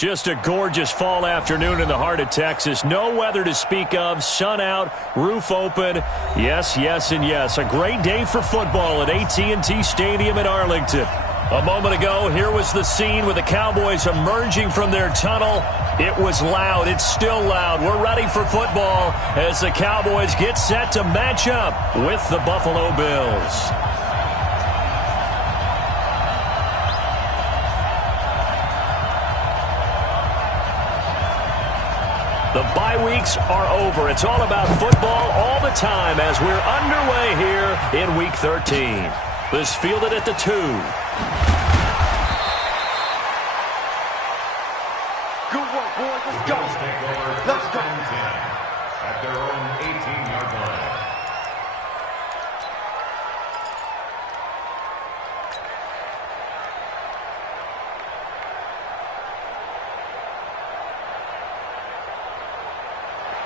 Just a gorgeous fall afternoon in the heart of Texas. No weather to speak of. Sun out, roof open. Yes, yes, and yes. A great day for football at AT&T Stadium in Arlington. A moment ago, here was the scene with the Cowboys emerging from their tunnel. It was loud. It's still loud. We're ready for football as the Cowboys get set to match up with the Buffalo Bills. The bye weeks are over. It's all about football all the time as we're underway here in Week 13. This fielded at the 2. Good work, boys. Let's go. Let's go. At their own 18-yard line.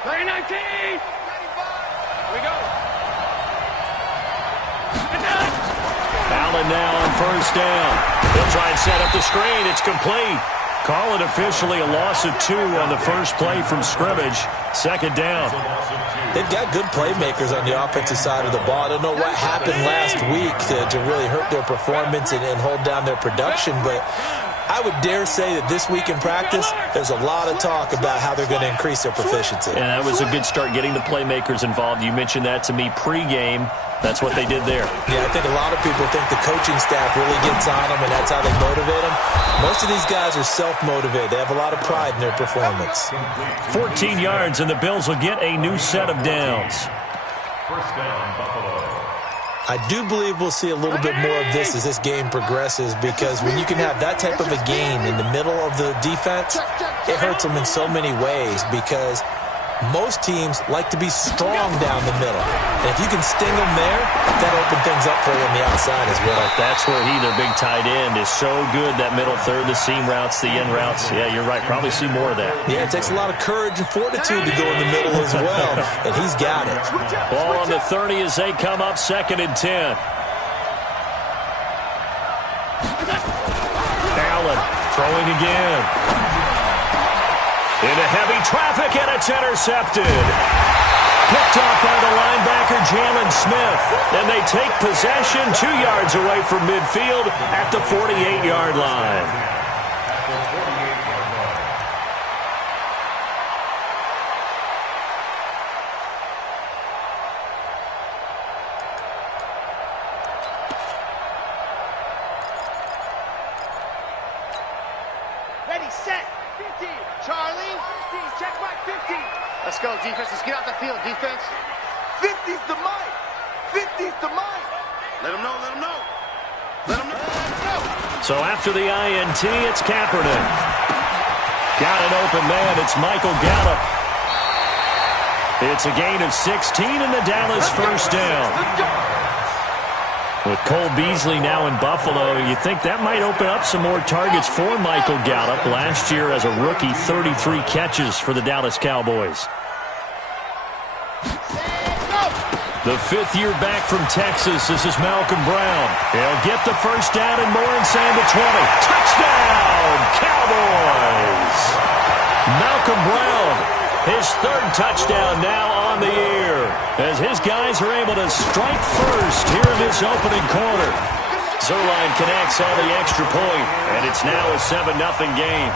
Play 19. Here we go. Allen now on first down. He'll try and set up the screen. It's complete. Call it officially a loss of 2 on the first play from scrimmage. Second down. They've got good playmakers on the offensive side of the ball. I don't know what happened last week to really hurt their performance and hold down their production, but I would dare say that this week in practice, there's a lot of talk about how they're going to increase their proficiency. And that was a good start, getting the playmakers involved. You mentioned that to me pregame. That's what they did there. Yeah, I think a lot of people think the coaching staff really gets on them, and that's how they motivate them. Most of these guys are self-motivated. They have a lot of pride in their performance. 14 yards, and the Bills will get a new set of downs. First down, Buffalo. I do believe we'll see a little bit more of this as this game progresses, because when you can have that type of a gain in the middle of the defense, it hurts them in so many ways, because most teams like to be strong down the middle. And if you can sting them there, that opens things up for you on the outside as well. That's where their big tight end, is so good. That middle third, the seam routes, the in routes. Yeah, you're right. Probably see more of that. Yeah, it takes a lot of courage and fortitude to go in the middle as well, and he's got it. Ball on the 30 as they come up, 2nd and 10. Allen throwing again. Into heavy traffic, and it's intercepted. Picked off by the linebacker, Jalen Smith. And they take possession 2 yards away from midfield at the 48-yard line. Ready, set. 50. Charlie. 15. Check back 50. Let's go, defense. Let's get out the field, defense. 50's the mic. 50's the mic. Let them know. Let them know. Let them know. Let's go. So after the INT, it's Kaepernick. Got an open man. It's Michael Gallup. It's a gain of 16 in the Dallas first down. Let's go. With Cole Beasley now in Buffalo, you think that might open up some more targets for Michael Gallup. Last year as a rookie, 33 catches for the Dallas Cowboys. The 5th year back from Texas, this is Malcolm Brown. He'll get the first down and more inside the 20. Touchdown, Cowboys! Malcolm Brown, his 3rd touchdown now on the year, as his guys are able to strike first here in this opening quarter. Zerline connects on the extra point, and it's now a 7-0 game.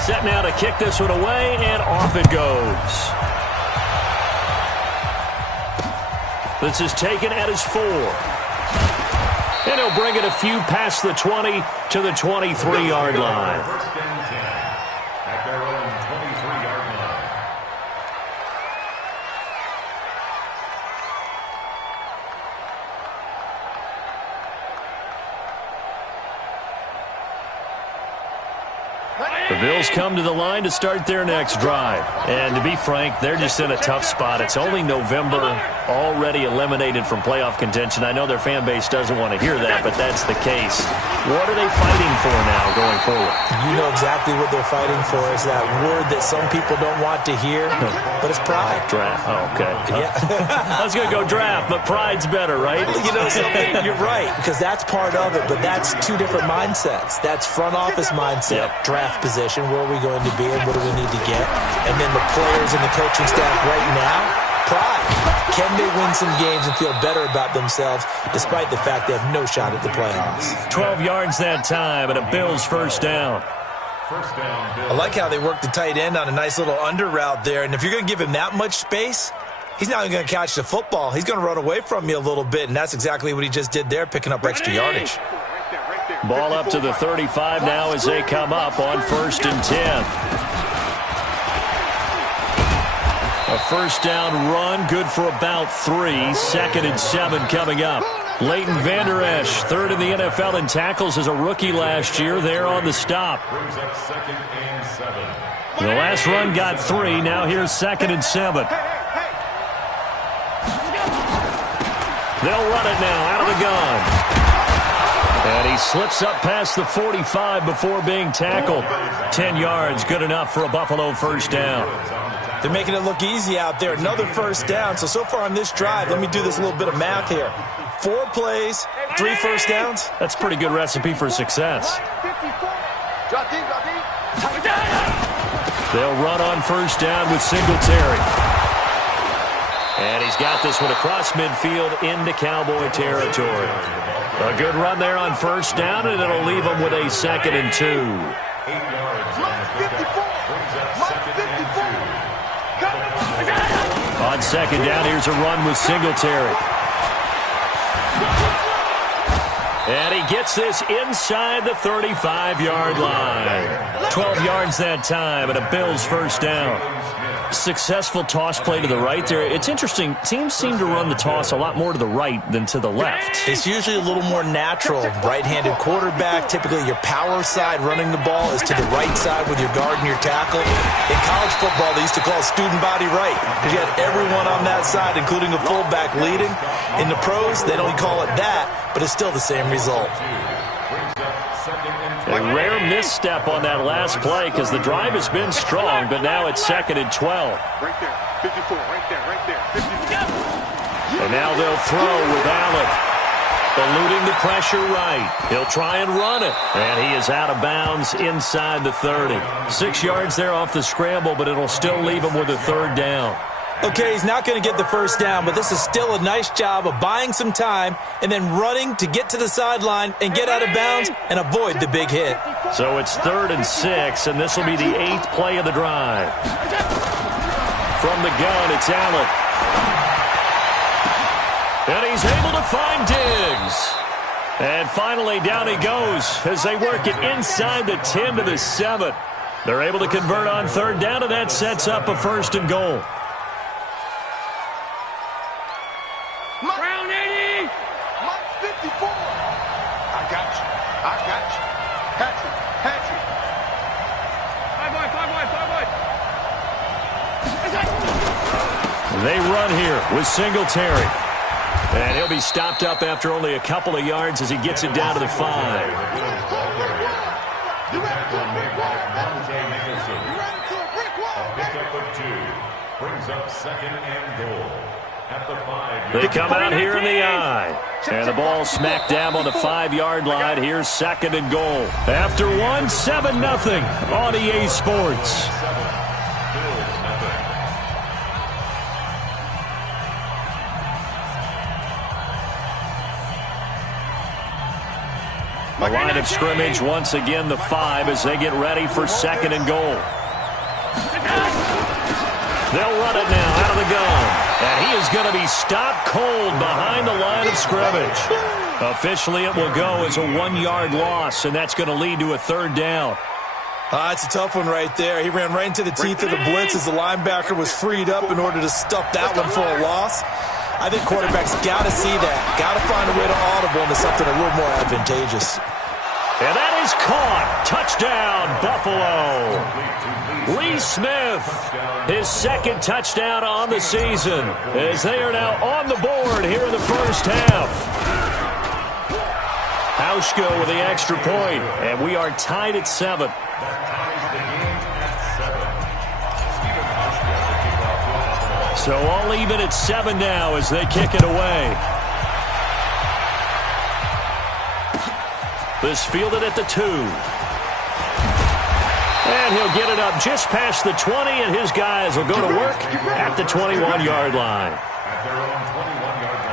Set now to kick this one away, and off it goes. This is taken at his 4. And he'll bring it a few past the 20 to the 23-yard line. First and 10 at their own 23-yard line. The Bills come to the line to start their next drive. And to be frank, they're just in a tough spot. It's only November, already eliminated from playoff contention. I know their fan base doesn't want to hear that, but that's the case. What are they fighting for now going forward. You know exactly what they're fighting for. Is that word that some people don't want to hear, but it's pride. Draft. Oh, okay. Yeah. I was going to go draft, but pride's better, right? You know something? You're right, because that's part of it, but that's two different mindsets. That's front office mindset, draft position, where are we going to be and what do we need to get? And then the players and the coaching staff right now, pride. Can they win some games and feel better about themselves despite the fact they have no shot at the playoffs? 12 yards that time and a Bills first down. I like how they work the tight end on a nice little under route there. And if you're going to give him that much space, he's not even going to catch the football. He's going to run away from you a little bit, and that's exactly what he just did there, picking up extra yardage. Ball up to the 35 now as they come up on 1st and 10. A first down run, good for about 3. 2nd and 7 coming up. Leighton Vander Esch, 3rd in the NFL in tackles as a rookie last year. There on the stop. The last run got 3. Now here's 2nd and 7. They'll run it now out of the gun. And he slips up past the 45 before being tackled. 10 yards, good enough for a Buffalo first down. They're making it look easy out there. Another first down. So far on this drive, let me do this little bit of math here. 4 plays, 3 first downs. That's a pretty good recipe for success. They'll run on first down with Singletary. And he's got this one across midfield into Cowboy territory. A good run there on first down, and it'll leave them with a 2nd and 2. 8 yards on the pickup. Brings up 2nd and 2. On second down, here's a run with Singletary. And he gets this inside the 35-yard line. 12 yards that time, and a Bills first down. Successful toss play to the right there. It's interesting. Teams seem to run the toss a lot more to the right than to the left. It's usually a little more natural. Right-handed quarterback, typically your power side running the ball is to the right side with your guard and your tackle. In college football, they used to call it student body right because you had everyone on that side, including a fullback leading. In the pros, they don't call it that, but it's still the same result. A rare misstep on that last play because the drive has been strong, but now it's 2nd and 12. Right there, 54, right there, 54. And now they'll throw with Allen. Eluding the pressure right. He'll try and run it. And he is out of bounds inside the 30. 6 yards there off the scramble, but it'll still leave him with a 3rd down. Okay, he's not going to get the first down, but this is still a nice job of buying some time and then running to get to the sideline and get out of bounds and avoid the big hit. So it's 3rd and 6, and this will be the 8th play of the drive. From the gun, it's Allen. And he's able to find Diggs. And finally, down he goes as they work it inside the 10 to the 7. They're able to convert on 3rd down, and that sets up a 1st and goal. Brown 80! Mike 54! I got you. Patrick. Five wide. They run here with Singletary. And he'll be stopped up after only a couple of yards as he gets it down to the 5. A pickup of 2. Brings up 2nd and goal. At the 5. They come out here in the eye. And the ball smack dab on the 5-yard line. Here's 2nd and goal. After 1, 7-0 on EA Sports. The line of scrimmage, once again, the 5 as they get ready for 2nd and goal. They'll run it now out of the gun. And he is going to be stopped cold behind the line of scrimmage. Officially, it will go as a 1-yard loss, and that's going to lead to a 3rd down. It's a tough one right there. He ran right into the teeth of the blitz as the linebacker was freed up in order to stuff that one for a loss. I think quarterbacks got to see that. Got to find a way to audible into something a little more advantageous. And that is caught. Touchdown, Buffalo. Lee Smith, his 2nd touchdown on the season, as they are now on the board here in the first half. Hauschko with the extra point, and we are tied at 7. So all even at 7 now as they kick it away. This fielded at the 2. And he'll get it up just past the 20, and his guys will go to work at the 21-yard line. At their own 21-yard line.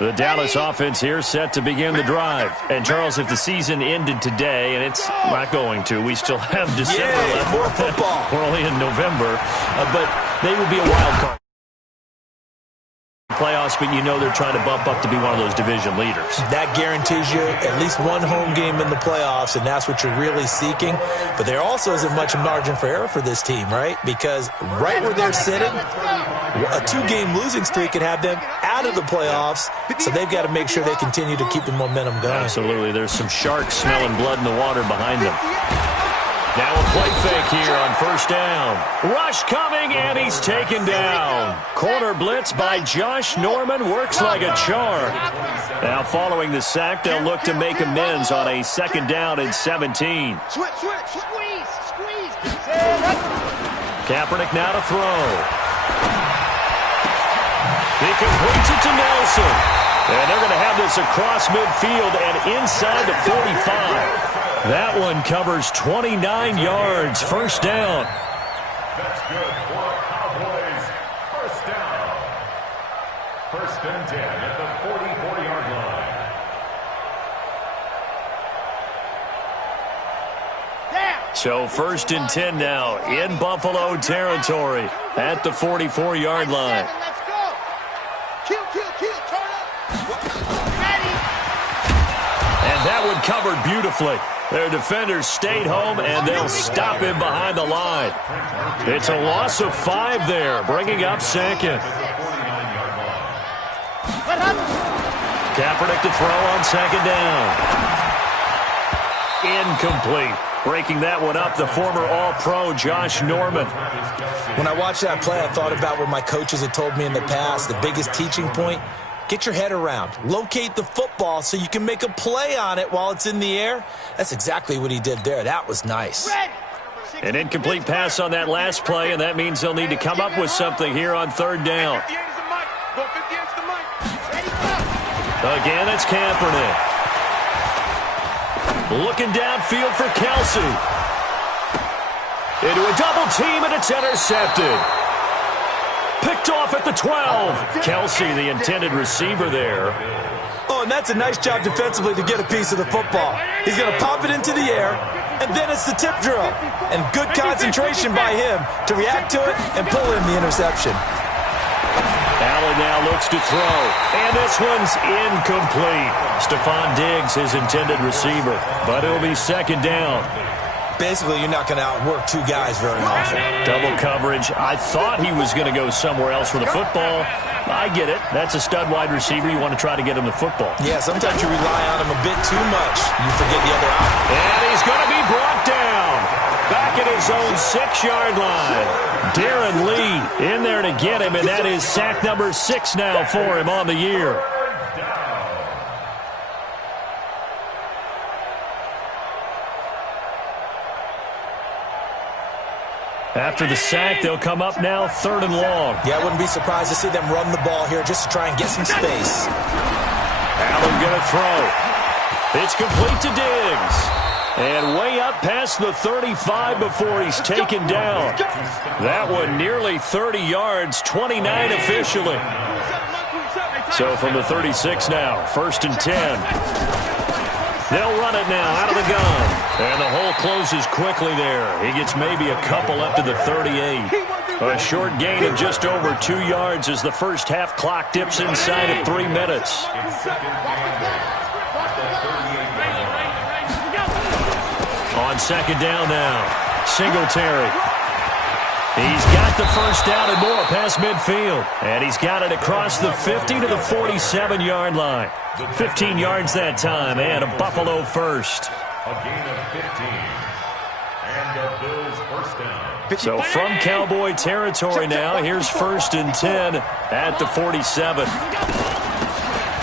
The Dallas offense here set to begin the drive. And, Charles, if the season ended today, and it's not going to, we still have December left. More football. We're only in November, but they would be a wild card. Playoffs, but you know they're trying to bump up to be one of those division leaders. That guarantees you at least one home game in the playoffs, and that's what you're really seeking. But there also isn't much margin for error for this team, right? Because right where they're sitting, a 2-game losing streak could have them out of the playoffs, so they've got to make sure they continue to keep the momentum going. Absolutely. There's some sharks smelling blood in the water behind them. Now a play fake here on first down. Rush coming, and he's taken down. Corner blitz by Josh Norman works like a charm. Now following the sack, they'll look to make amends on a 2nd down and 17. Squeeze. Kaepernick now to throw. He completes it to Nelson. And they're going to have this across midfield and inside the 45. That one covers 29 yards. First down. That's good for Cowboys. First down. 1st and 10 at the 44-yard line. So 1st and 10 now in Buffalo territory at the 44-yard line. Let's go. Kill. Turn up. Ready. And that one covered beautifully. Their defenders stayed home, and they'll stop him behind the line. It's a loss of 5 there, bringing up 2nd. Kaepernick to throw on 2nd down. Incomplete. Breaking that one up, the former All-Pro Josh Norman. When I watched that play, I thought about what my coaches had told me in the past. The biggest teaching point, get your head around. Locate the football so you can make a play on it while it's in the air. That's exactly what he did there. That was nice. An incomplete pass on that last play, and that means they'll need to come up with something here on 3rd down. Again, it's Kaepernick. Looking downfield for Kelsey. Into a double team, and it's intercepted. Picked off at the 12. Kelsey, the intended receiver there. Oh, and that's a nice job defensively to get a piece of the football. He's going to pop it into the air, and then it's the tip drill. And good concentration by him to react to it and pull in the interception. Allen now looks to throw, and this one's incomplete. Stephon Diggs, his intended receiver, but it'll be 2nd down. Basically, you're not going to outwork 2 guys very often. Double coverage. I thought he was going to go somewhere else for the football. I get it. That's a stud wide receiver. You want to try to get him the football. Yeah, sometimes you rely on him a bit too much. You forget the other option. And he's going to be brought down. Back at his own 6-yard line. Darren Lee in there to get him, and that is sack number 6 now for him on the year. After the sack, they'll come up now 3rd and long. Yeah, I wouldn't be surprised to see them run the ball here just to try and get some space. Allen going to throw. It's complete to Diggs. And way up past the 35 before he's taken down. That one nearly 30 yards, 29 officially. So from the 36 now, 1st and 10. They'll run it now out of the gun. And the hole closes quickly there. He gets maybe a couple up to the 38. A short gain of just over 2 yards as the first half clock dips inside of 3 minutes. On 2nd down now, Singletary. He's got the first down and more past midfield. And he's got it across the 50 to the 47-yard line. 15 yards that time, and a Buffalo first. A gain of 15. And the Bills first down. So from Cowboy territory now, here's 1st and 10 at the 47.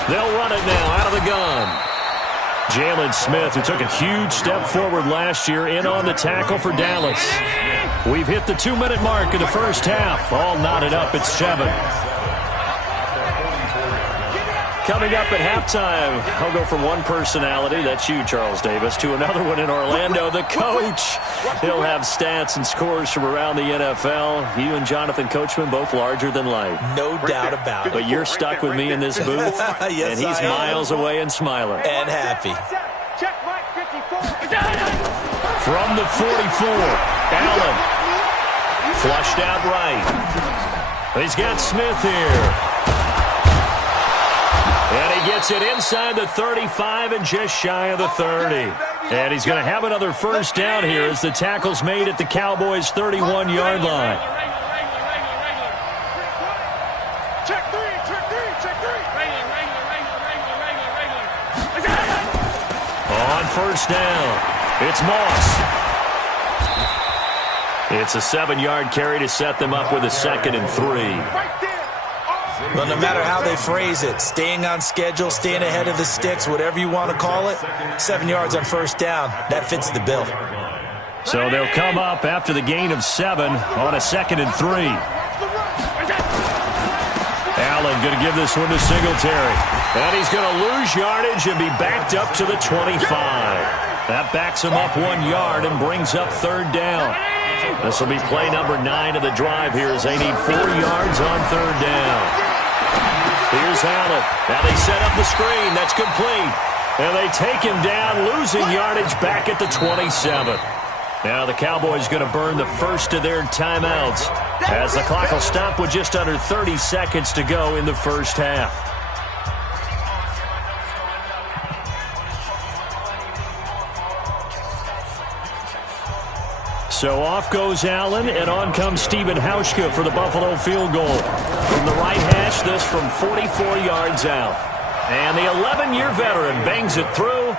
They'll run it now out of the gun. Jalen Smith, who took a huge step forward last year, in on the tackle for Dallas. We've hit the 2-minute mark in the first half. All knotted up at 7. Coming up at halftime, I'll go from one personality, that's you, Charles Davis, to another one in Orlando, the coach. He'll have stats and scores from around the NFL. You and Jonathan Coachman, both larger than life. No doubt about it. But you're stuck with me in this booth, yes, and he's miles away and smiling. And happy. From the 44, Allen. Flushed out right. He's got Smith here. And he gets it inside the 35 and just shy of the 30. And he's going to have another first down here as the tackle's made at the Cowboys' 31-yard line. Check three. On first down, it's Moss. It's a 7-yard carry to set them up with a 2nd and 3. Well, no matter how they phrase it, staying on schedule, staying ahead of the sticks, whatever you want to call it, 7 yards on first down, that fits the bill. So they'll come up after the gain of 7 on a 2nd and 3. Allen going to give this one to Singletary. And he's going to lose yardage and be backed up to the 25. That backs him up 1 yard and brings up 3rd down. This will be play number 9 of the drive here as they need 4 yards on 3rd down. Here's Allen. Now they set up the screen. That's complete. And they take him down, losing yardage back at the 27. Now the Cowboys going to burn the first of their timeouts as the clock will stop with just under 30 seconds to go in the first half. So off goes Allen, and on comes Stephen Hauschka for the Buffalo field goal. From the right hash, this from 44 yards out. And the 11-year veteran bangs it through,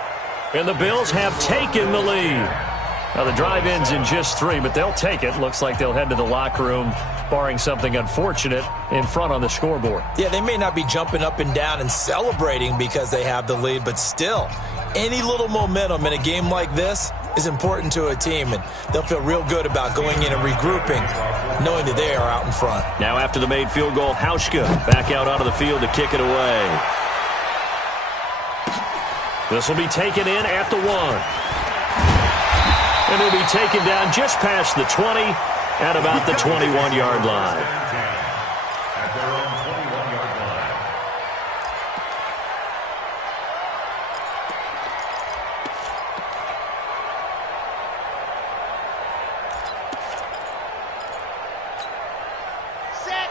and the Bills have taken the lead. Now the drive ends in just 3, but they'll take it. Looks like they'll head to the locker room, barring something unfortunate, in front on the scoreboard. Yeah, they may not be jumping up and down and celebrating because they have the lead, but still, any little momentum in a game like this is important to a team, and they'll feel real good about going in and regrouping, knowing that they are out in front. Now after the made field goal, Hauschka back out onto the field to kick it away. This will be taken in at the 1. And it'll be taken down just past the 20 at about the 21-yard line. At their own 21-yard line.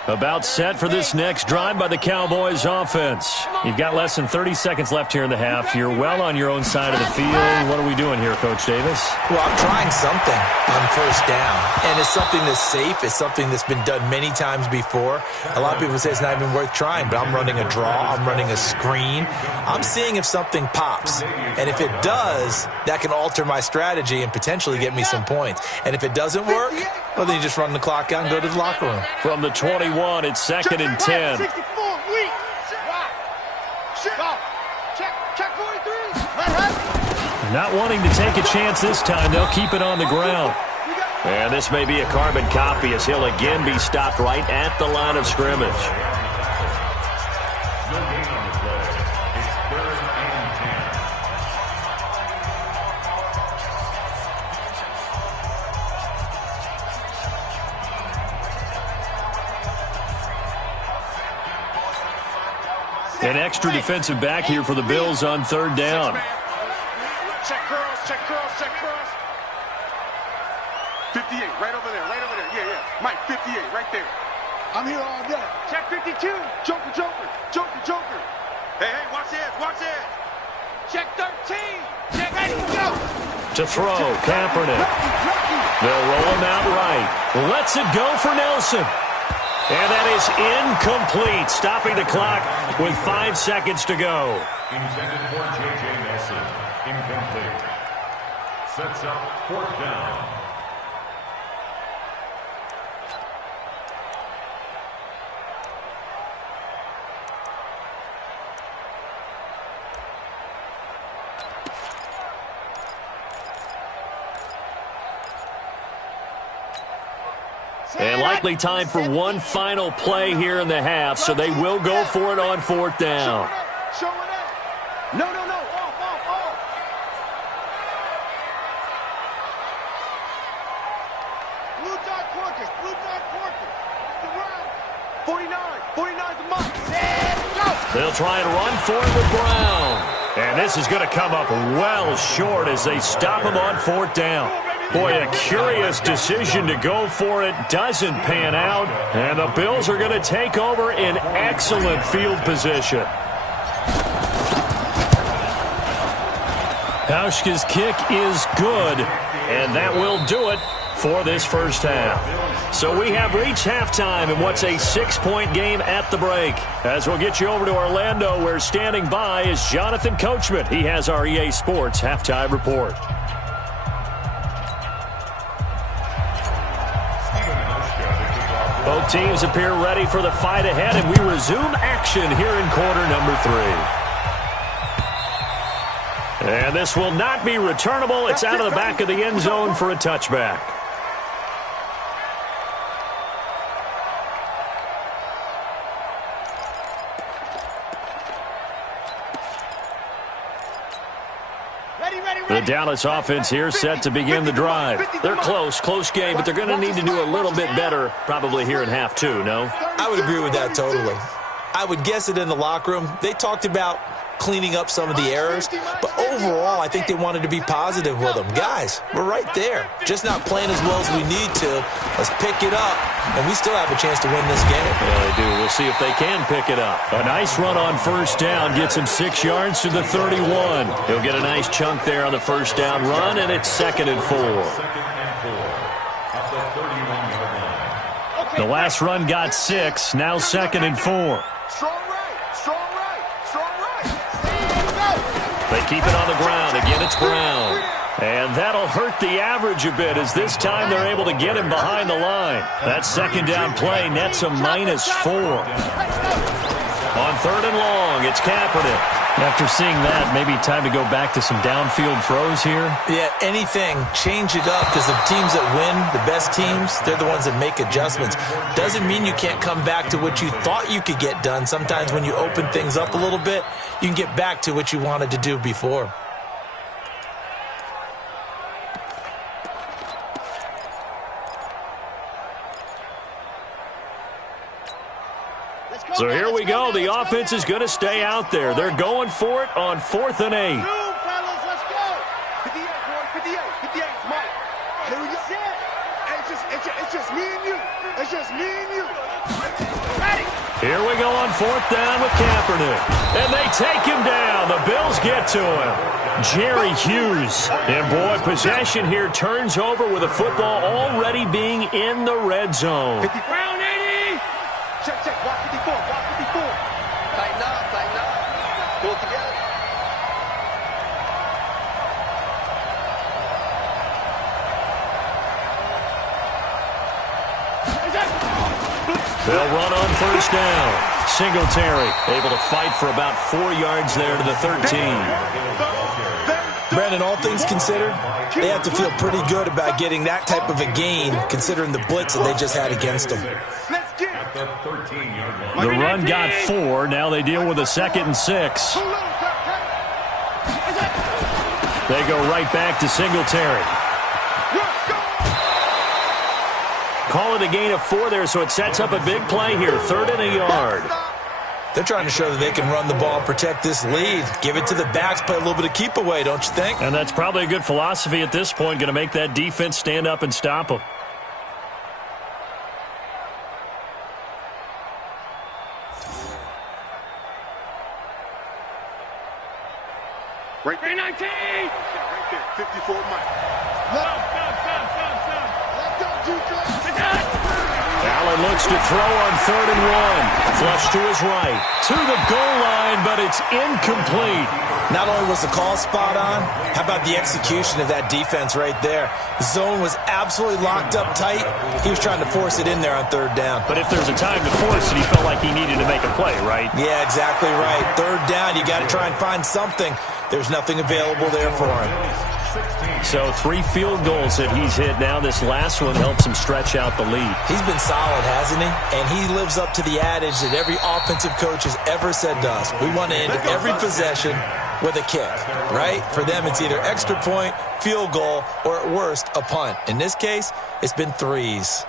About set for this next drive by the Cowboys offense. You've got less than 30 seconds left here in the half. You're well on your own side of the field. What are we doing here, Coach Davis? Well, I'm trying something on first down, and it's something that's safe. It's something that's been done many times before. A lot of people say it's not even worth trying, but I'm running a draw. I'm running a screen. I'm seeing if something pops, and if it does, that can alter my strategy and potentially get me some points. And if it doesn't work, well, then you just run the clock out and go to the locker room. From the 21, it's 2nd and 10. Not wanting to take a chance this time, they'll keep it on the ground. And this may be a carbon copy as he'll again be stopped right at the line of scrimmage. No gain on the play. It's 3rd and 10. An extra defensive back here for the Bills on 3rd down. Check curls. 58, right over there. Yeah. Mike, 58, right there. I'm here all day. Check 52. Joker. Hey, watch this. Check 13. Check 8, go. To throw, Kaepernick. They'll roll him out right. Lets it go for Nelson. And that is incomplete, stopping the clock with 5 seconds to go. Intended for J.J. Nelson. Incomplete. Sets up 4th down. And likely time for one final play here in the half, so they will go for it on 4th down. Show it up. No. Off. Blue dot Porkers. The round. 49's the mark. Go. They'll try and run for it with Brown. And this is going to come up well short as they stop him on 4th down. Boy, a curious decision to go for it. Doesn't pan out. And the Bills are going to take over in excellent field position. Hauschka's kick is good. And that will do it for this first half. So we have reached halftime in what's a 6-point game at the break. As we'll get you over to Orlando, where standing by is Jonathan Coachman. He has our EA Sports halftime report. Both teams appear ready for the fight ahead, and we resume action here in quarter number 3. And this will not be returnable. It's out of the back of the end zone for a touchback. The Dallas offense here set to begin the drive. They're close game, but they're going to need to do a little bit better probably here in half 2, no? I would agree with that totally. I would guess it in the locker room. They talked about cleaning up some of the errors, but overall, I think they wanted to be positive with them. Guys, we're right there. Just not playing as well as we need to. Let's pick it up, and we still have a chance to win this game. Yeah, they do. We'll see if they can pick it up. A nice run on 1st down gets him 6 yards to the 31. He'll get a nice chunk there on the 1st down run, and it's 2nd and 4. The last run got 6, now 2nd and 4. They keep it on the ground. Again, it's Brown. And that'll hurt the average a bit, as this time they're able to get him behind the line. That 2nd down play nets a -4. On 3rd and long, it's Kaepernick. After seeing that, maybe time to go back to some downfield throws here. Yeah, anything. Change it up, because the teams that win, the best teams, they're the ones that make adjustments. Doesn't mean you can't come back to what you thought you could get done. Sometimes when you open things up a little bit, you can get back to what you wanted to do before. So here we go. The offense is going to stay out there. They're going for it on 4th and 8. Let's go. 58, boy. 58, Mike. Here we go. It's just me and you. It's just me and you. Ready. Here we go on 4th down with Kaepernick. And they take him down. The Bills get to him. Jerry Hughes. And, boy, possession here turns over with a football already being in the red zone. 50, Brown 80. Check. Block 54. Tighten up. Pull it together. They'll run on 1st down. Singletary able to fight for about 4 yards there to the 13. Brandon, all things considered, they have to feel pretty good about getting that type of a gain, considering the blitz that they just had against them. The run got 4. Now they deal with a 2nd and 6. They go right back to Singletary. Call it a gain of 4 there, so it sets up a big play here. 3rd and a yard. They're trying to show that they can run the ball and protect this lead. Give it to the backs, play a little bit of keep away, don't you think? And that's probably a good philosophy at this point, going to make that defense stand up and stop them. Right there. 19. Right there. 54 Mike. Stop. Let go, defense. Allen looks to throw on 3rd and 1. Flush to his right. To the goal line, but it's incomplete. Not only was the call spot on, how about the execution of that defense right there? The zone was absolutely locked up tight. He was trying to force it in there on 3rd down. But if there's a time to force it, he felt like he needed to make a play, right? Yeah, exactly right. 3rd down, you got to try and find something. There's nothing available there for him. So 3 field goals that he's hit now. This last one helps him stretch out the lead. He's been solid, hasn't he? And he lives up to the adage that every offensive coach has ever said to us. We want to end every possession with a kick, right? For them, it's either extra point, field goal, or at worst, a punt. In this case, it's been 3s.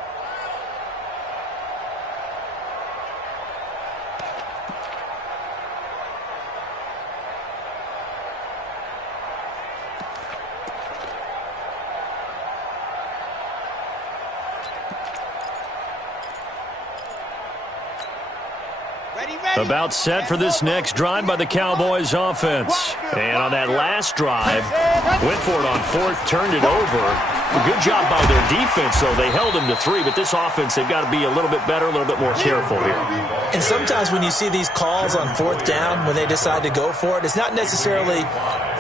About set for this next drive by the Cowboys offense. And on that last drive, went for it on 4th, turned it over. A good job by their defense, though. They held them to 3, but this offense, they've got to be a little bit better, a little bit more careful here. And sometimes when you see these calls on 4th down, when they decide to go for it, it's not necessarily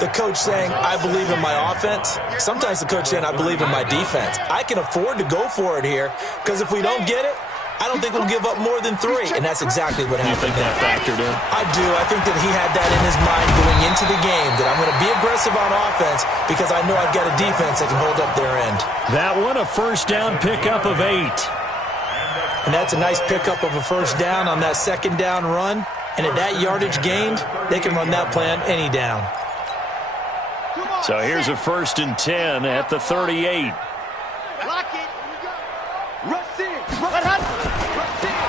the coach saying, I believe in my offense. Sometimes the coach saying, I believe in my defense. I can afford to go for it here, because if we don't get it, I don't think we'll give up more than 3, and that's exactly what happened. You think that factored in? I do. I think that he had that in his mind going into the game, that I'm going to be aggressive on offense because I know I've got a defense that can hold up their end. That one, a first down pickup of 8. And that's a nice pickup of a first down on that second down run. And at that yardage gained, they can run that play on any down. So here's a 1st and 10 at the 38. Lock it. Rush in.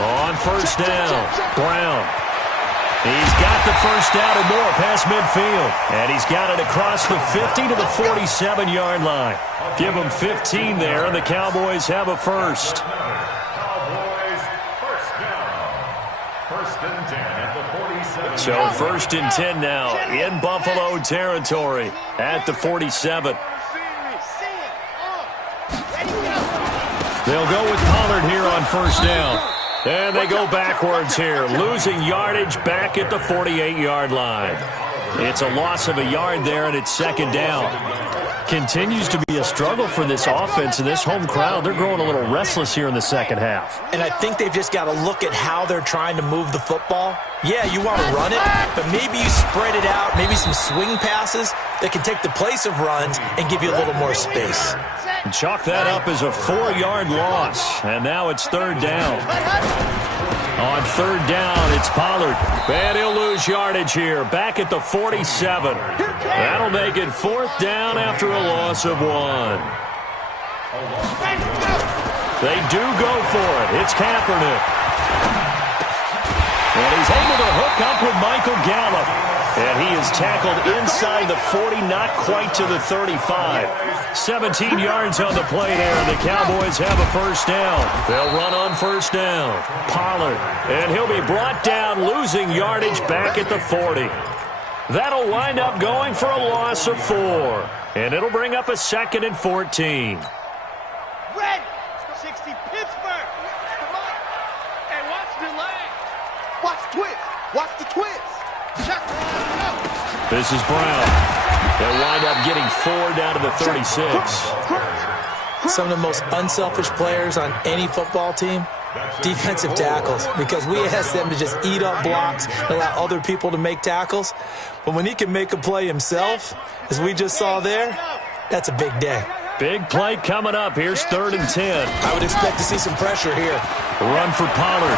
On first down, Brown. He's got the first down and more past midfield. And he's got it across the 50 to the 47-yard line. Give them 15 there, and the Cowboys have a first. Cowboys first down. 1st and 10 at the 47. So 1st and 10 now in Buffalo territory at the 47. They'll go with Pollard here on first down. And they go backwards here, losing yardage back at the 48-yard line. It's a loss of a yard there, and it's 2nd down. Continues to be a struggle for this offense and this home crowd. They're growing a little restless here in the second half. And I think they've just got to look at how they're trying to move the football. Yeah, you want to run it, but maybe you spread it out, maybe some swing passes that can take the place of runs and give you a little more space. And chalk that up as a 4-yard loss, and now it's 3rd down. On 3rd down, it's Pollard, and he'll lose yardage here, back at the 47. That'll make it 4th down after a loss of 1. They do go for it. It's Kaepernick. And he's able to hook up with Michael Gallup. And he is tackled inside the 40, not quite to the 35. 17 yards on the play there, and the Cowboys have a first down. They'll run on first down. Pollard, and he'll be brought down, losing yardage back at the 40. That'll wind up going for a loss of 4. And it'll bring up a 2nd and 14. Red, 60 Pittsburgh. Come on. Hey, watch the leg. Watch twist. Watch the twist. Check. This is Brown. They'll wind up getting 4 down to the 36. Some of the most unselfish players on any football team, defensive tackles, because we ask them to just eat up blocks and allow other people to make tackles. But when he can make a play himself, as we just saw there, that's a big day. Big play coming up. Here's 3rd and 10. I would expect to see some pressure here. Run for Pollard.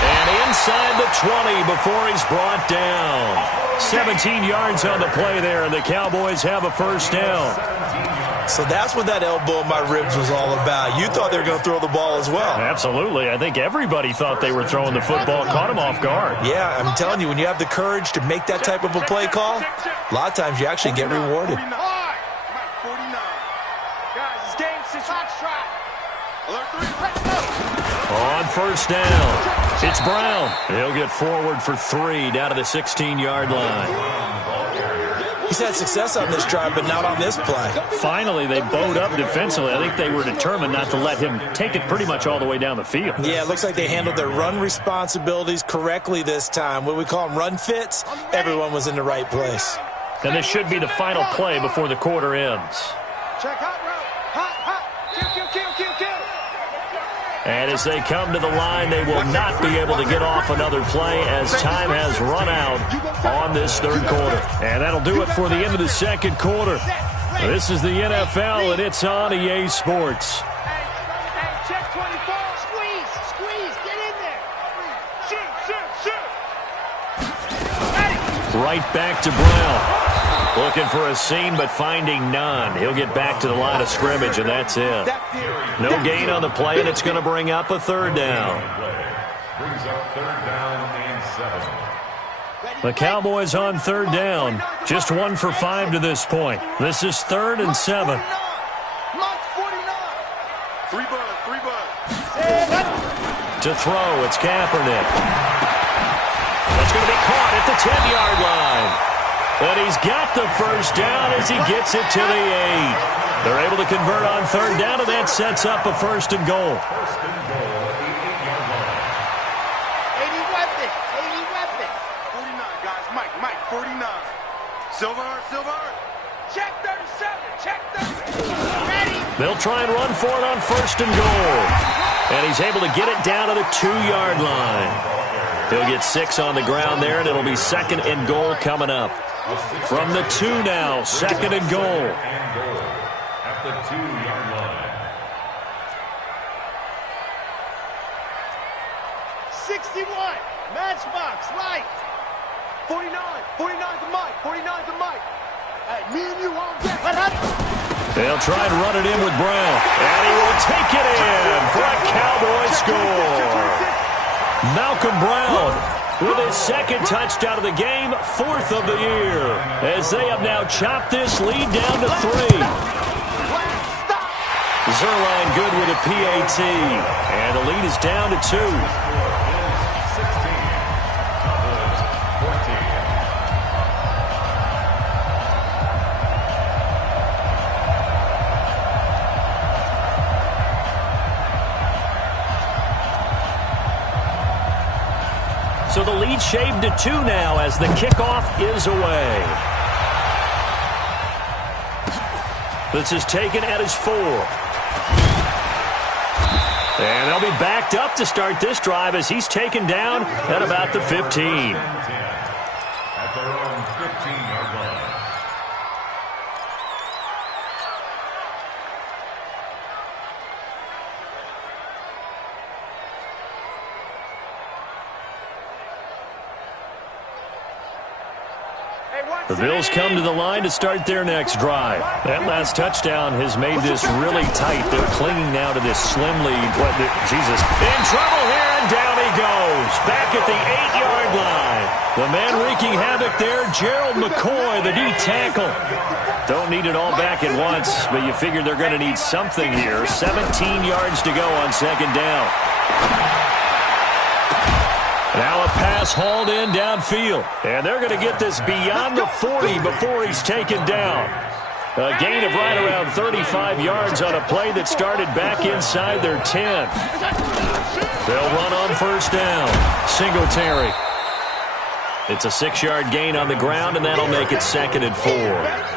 And inside the 20 before he's brought down. 17 yards on the play there, and the Cowboys have a first down. So that's what that elbow in my ribs was all about. You thought they were going to throw the ball as well. Absolutely. I think everybody thought they were throwing the football, caught him off guard. Yeah, I'm telling you, when you have the courage to make that type of a play call, a lot of times you actually get rewarded. 49. Guys, this game since hot shot. On first down, it's Brown. He'll get forward for 3 down to the 16-yard line. He's had success on this drive, but not on this play. Finally, they bowed up defensively. I think they were determined not to let him take it pretty much all the way down the field. Yeah, it looks like they handled their run responsibilities correctly this time. What we call them run fits, everyone was in the right place. And this should be the final play before the quarter ends. Check hot route. Hot. Kill. And as they come to the line, they will not be able to get off another play as time has run out on this third quarter. And that'll do it for the end of the second quarter. This is the NFL, and it's on EA Sports. Check 24. Squeeze. Get in there. Shoot. Right back to Brown. Looking for a seam, but finding none. He'll get back to the line of scrimmage, and that's it. No gain on the play, and it's going to bring up a third down. Brings up third down and 7. The Cowboys on third down. Just 1 for 5 to this point. This is 3rd and 7. 49. 3 buzz. To throw, it's Kaepernick. That's going to be caught at the 10-yard line. And he's got the first down as he gets it to the 8. They're able to convert on third down, and that sets up a 1st and goal. First and goal at the 8-yard line. 80 weapon. 49, guys. Mike, 49. Silver. Check 37. Ready. They'll try and run for it on 1st and goal. And he's able to get it down to the 2-yard line. He'll get 6 on the ground there, and it'll be 2nd and goal coming up. From the 2 now, 2nd and goal. At the 2-yard line. 61. Matchbox, right. 49 to Mike. Hey, me and you all get. They'll try and run it in with Brown. And he will take it in for a Cowboy score. Malcolm Brown with his 2nd touchdown of the game, 4th of the year, as they have now chopped this lead down to 3. Zerline good with a PAT, and the lead is down to 2. 16. Cowboys 14. So the lead shaved to 2 now as the kickoff is away. This is taken at his 4. And they'll be backed up to start this drive as he's taken down at about the 15. At their own 15-yard line. The Bills come to the line to start their next drive. That last touchdown has made this really tight. They're clinging now to this slim lead. In trouble here, and down he goes. Back at the 8-yard line. The man wreaking havoc there, Gerald McCoy, the D tackle. Don't need it all back at once, but you figure they're going to need something here. 17 yards to go on 2nd down. Now a pass hauled in downfield. And they're going to get this beyond the 40 before he's taken down. A gain of right around 35 yards on a play that started back inside their 10. They'll run on 1st down. Singletary. It's a 6-yard gain on the ground, and that'll make it 2nd and 4.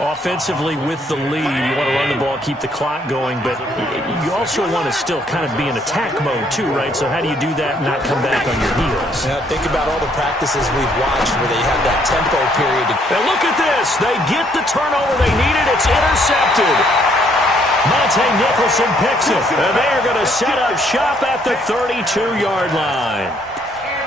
Offensively with the lead, you want to run the ball, keep the clock going, but you also want to still kind of be in attack mode too, right? So how do you do that and not come back on your heels? Yeah, think about all the practices we've watched where they have that tempo period. And look at this. They get the turnover they needed. It's intercepted. Monte Nicholson picks it, and they are going to set up shop at the 32-yard line.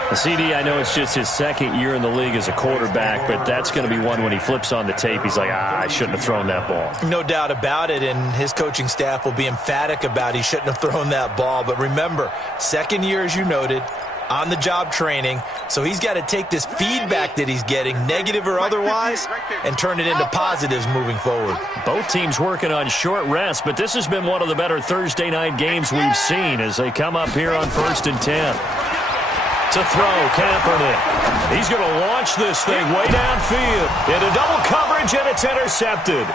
The CD, I know it's just his 2nd year in the league as a quarterback, but that's going to be one when he flips on the tape, he's like, I shouldn't have thrown that ball. No doubt about it, and his coaching staff will be emphatic about he shouldn't have thrown that ball. But remember, 2nd year, as you noted, on-the-job training, so he's got to take this feedback that he's getting, negative or otherwise, and turn it into positives moving forward. Both teams working on short rest, but this has been one of the better Thursday night games we've seen as they come up here on 1st and 10. To throw, Kaepernick. He's going to launch this thing way downfield into double coverage, and it's intercepted.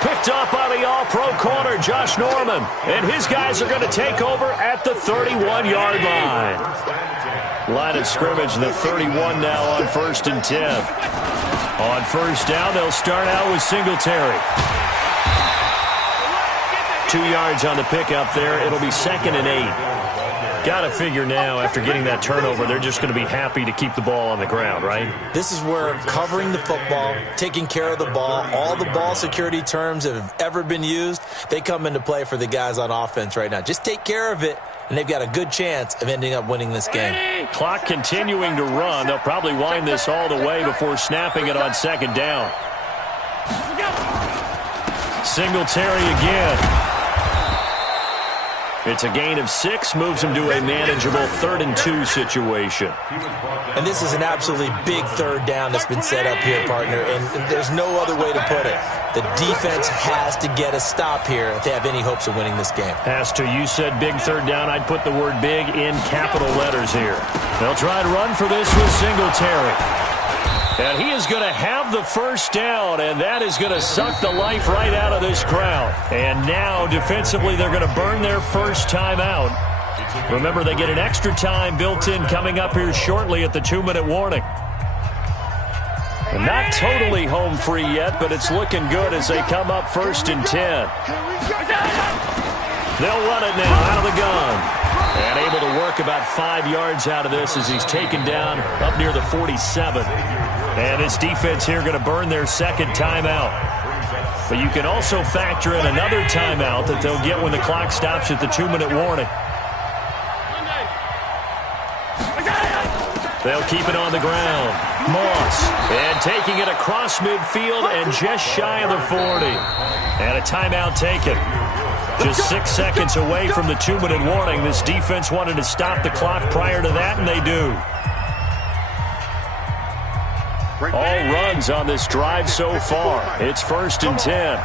Picked up by the all-pro corner, Josh Norman. And his guys are going to take over at the 31-yard line. Line of scrimmage, the 31 now on 1st and 10. On 1st down, they'll start out with Singletary. 2 yards on the pickup there. It'll be 2nd and 8. Got to figure now, after getting that turnover, they're just going to be happy to keep the ball on the ground, right? This is where covering the football, taking care of the ball, all the ball security terms that have ever been used, they come into play for the guys on offense right now. Just take care of it, and they've got a good chance of ending up winning this game. Clock continuing to run. They'll probably wind this all the way before snapping it on 2nd down. Singletary again. It's a gain of 6, moves him to a manageable 3rd and 2 situation. And this is an absolutely big 3rd down that's been set up here, partner, and there's no other way to put it. The defense has to get a stop here if they have any hopes of winning this game. Has to. You said big 3rd down. I'd put the word big in capital letters here. They'll try to run for this with Singletary. And he is going to have the 1st down, and that is going to suck the life right out of this crowd. And now, defensively, they're going to burn their 1st timeout. Remember, they get an extra time built in coming up here shortly at the 2-minute warning. And not totally home free yet, but it's looking good as they come up 1st and 10. They'll run it now out of the gun. And able to work about 5 yards out of this as he's taken down up near the 47. And this defense here going to burn their 2nd timeout. But you can also factor in another timeout that they'll get when the clock stops at the 2-minute warning. They'll keep it on the ground. Moss. And taking it across midfield and just shy of the 40. And a timeout taken. Just 6 seconds away from the 2-minute warning. This defense wanted to stop the clock prior to that, and they do. All runs on this drive so far. It's 1st and 10.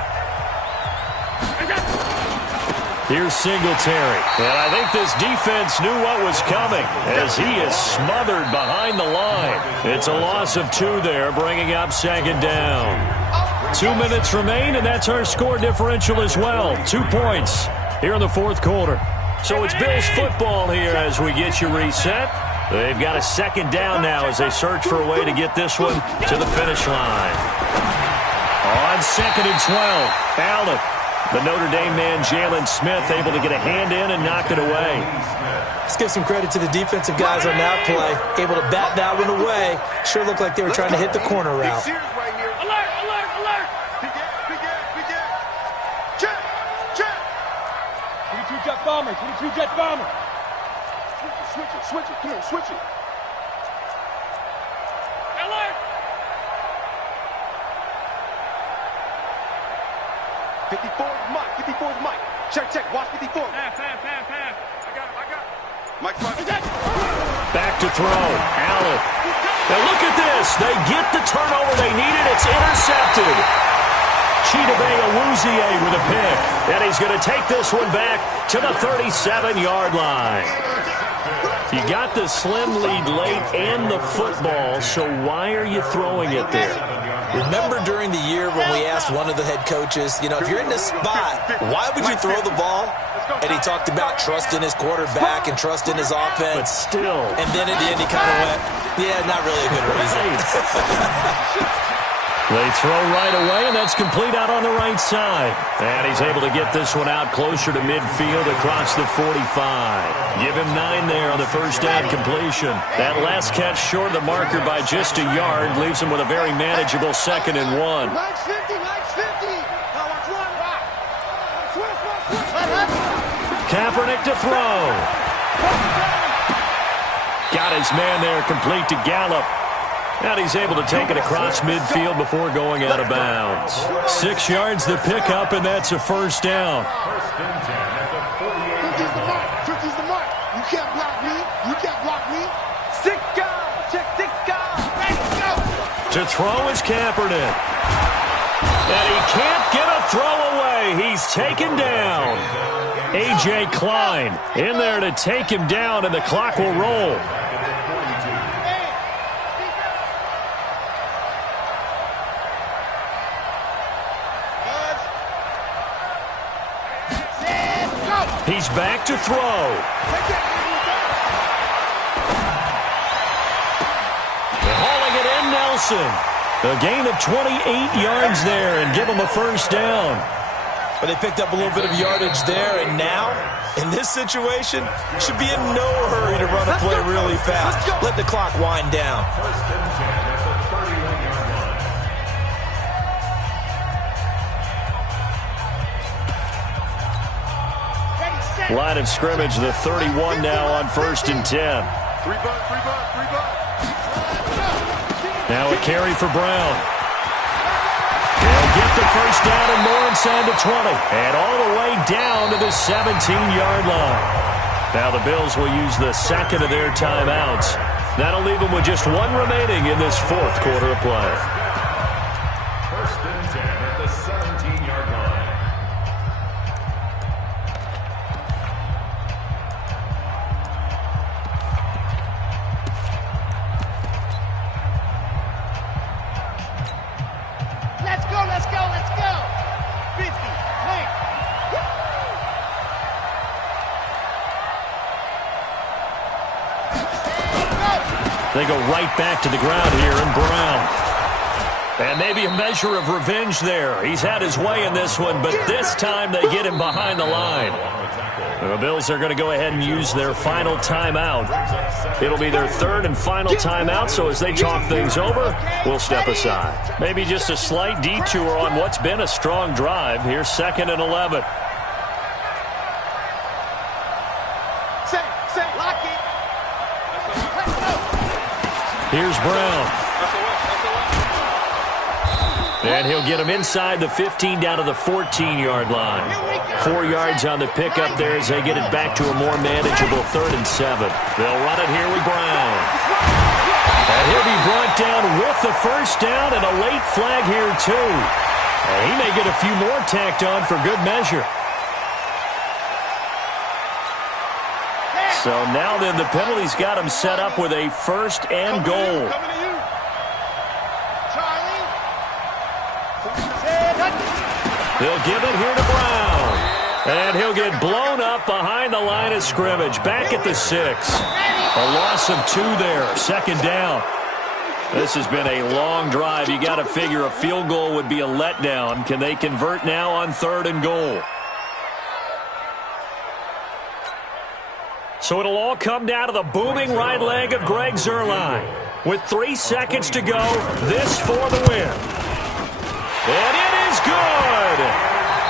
Here's Singletary. And I think this defense knew what was coming as he is smothered behind the line. It's a loss of 2 there, bringing up 2nd down. 2 minutes remain, and that's our score differential as well. 2 points here in the 4th quarter. So it's Bills football here as we get you reset. They've got a 2nd down now as they search for a way to get this one to the finish line. On 2nd and 12, Allen. The Notre Dame man, Jalen Smith, able to get a hand in and knock it away. Let's give some credit to the defensive guys on that play. Able to bat that one away. Sure looked like they were trying to hit the corner route. Alert, alert, alert! Begin. Check. 22 jet bomber. Switch it. Come on, switch it. Alert! 54's Mike. Check. Watch 54. Pass. I got him. Mike, back to throw. Allen. Now look at this. They get the turnover they needed. It's intercepted. Chidobe Awuzie with a pick. And he's going to take this one back to the 37-yard line. You got the slim lead late and the football, so why are you throwing it there? Remember during the year when we asked one of the head coaches, if you're in this spot, why would you throw the ball? And he talked about trust in his quarterback and trust in his offense. But still. And then at the end he kind of went, yeah, not really a good reason. They throw right away, and that's complete out on the right side. And he's able to get this one out closer to midfield across the 45. Give him 9 there on the 1st down completion. That last catch short of the marker by just a yard leaves him with a very manageable 2nd and 1. Nice 50. Now watch one. Kaepernick to throw. Got his man there, complete to Gallup. And he's able to take it across midfield before going out of bounds. 6 yards the pickup, and that's a 1st down. 1st and 10 at the 48. 50's the mark. You can't block me. 6 guys. Check 6 guys. To throw is Kaepernick. And he can't get a throw away. He's taken down. A.J. Klein in there to take him down, and the clock will roll. He's back to throw. They're hauling it in, Nelson. A gain of 28 yards there and give him a 1st down. But they picked up a little bit of yardage there, and now, in this situation, should be in no hurry to run a play really fast. Let the clock wind down. First and 10 at the 31-yard line. Line of scrimmage, the 31 now on 1st and 10. Three buck. Now a carry for Brown. They'll get the first down and more inside the 20. And all the way down to the 17-yard line. Now the Bills will use the second of their timeouts. That'll leave them with just one remaining in this fourth quarter of play. First and 10 at the 17-yard line. Let's go. 50, link. They go right back to the ground here in Brown. And maybe a measure of revenge there. He's had his way in this one, but this time they get him behind the line. The Bills are going to go ahead and use their final timeout. It'll be their third and final timeout, so as they talk things over, we'll step aside. Maybe just a slight detour on what's been a strong drive. Here's 2nd and 11. Lock it. Here's Brown. And he'll get him inside the 15 down to the 14-yard line. 4 yards on the pickup there as they get it back to a more manageable 3rd and 7. They'll run it here with Brown. And he'll be brought down with the first down and a late flag here too. And he may get a few more tacked on for good measure. So now then the penalty's got him set up with a 1st and goal. They'll give it here to Brown. And he'll get blown up behind the line of scrimmage. Back at the 6. A loss of 2 there. 2nd down. This has been a long drive. You got to figure a field goal would be a letdown. Can they convert now on 3rd and goal? So it'll all come down to the booming right leg of Greg Zuerlein. With 3 seconds to go, this for the win. And it is good!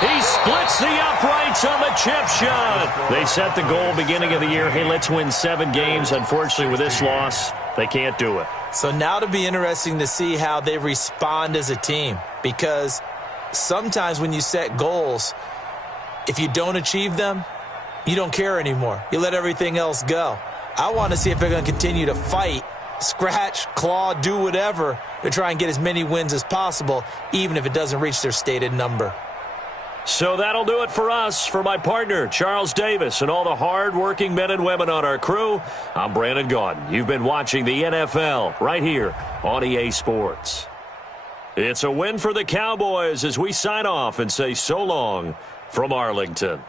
He splits the uprights on the chip shot. They set the goal beginning of the year. Hey, let's win 7 games. Unfortunately, with this loss, they can't do it. So now it'll be interesting to see how they respond as a team. Because sometimes when you set goals, if you don't achieve them, you don't care anymore. You let everything else go. I want to see if they're going to continue to fight, scratch, claw, do whatever to try and get as many wins as possible, even if it doesn't reach their stated number. So that'll do it for us. For my partner, Charles Davis, and all the hard-working men and women on our crew, I'm Brandon Gaudin. You've been watching the NFL right here on EA Sports. It's a win for the Cowboys as we sign off and say so long from Arlington.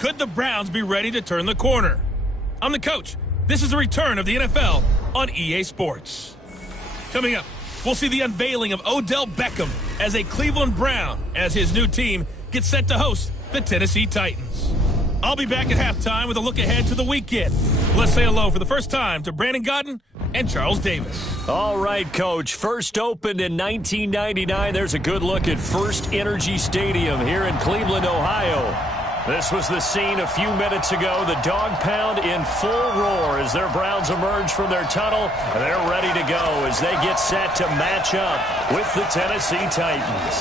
Could the Browns be ready to turn the corner? I'm the coach. This is the return of the NFL on EA Sports. Coming up, we'll see the unveiling of Odell Beckham as a Cleveland Brown as his new team gets set to host the Tennessee Titans. I'll be back at halftime with a look ahead to the weekend. Let's say hello for the first time to Brandon Godden and Charles Davis. All right, Coach. First opened in 1999. There's a good look at First Energy Stadium here in Cleveland, Ohio. This was the scene a few minutes ago. The dog pound in full roar as their Browns emerge from their tunnel. They're ready to go as they get set to match up with the Tennessee Titans.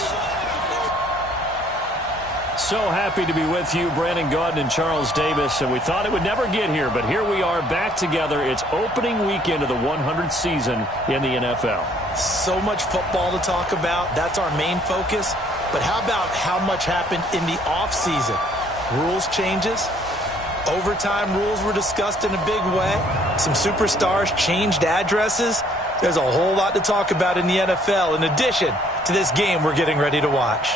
So happy to be with you, Brandon Gaudin and Charles Davis. And we thought it would never get here, but here we are back together. It's opening weekend of the 100th season in the NFL. So much football to talk about. That's our main focus. But how about how much happened in the offseason? Rules changes. Overtime rules were discussed in a big way. Some superstars changed addresses. There's a whole lot to talk about in the NFL in addition to this game we're getting ready to watch.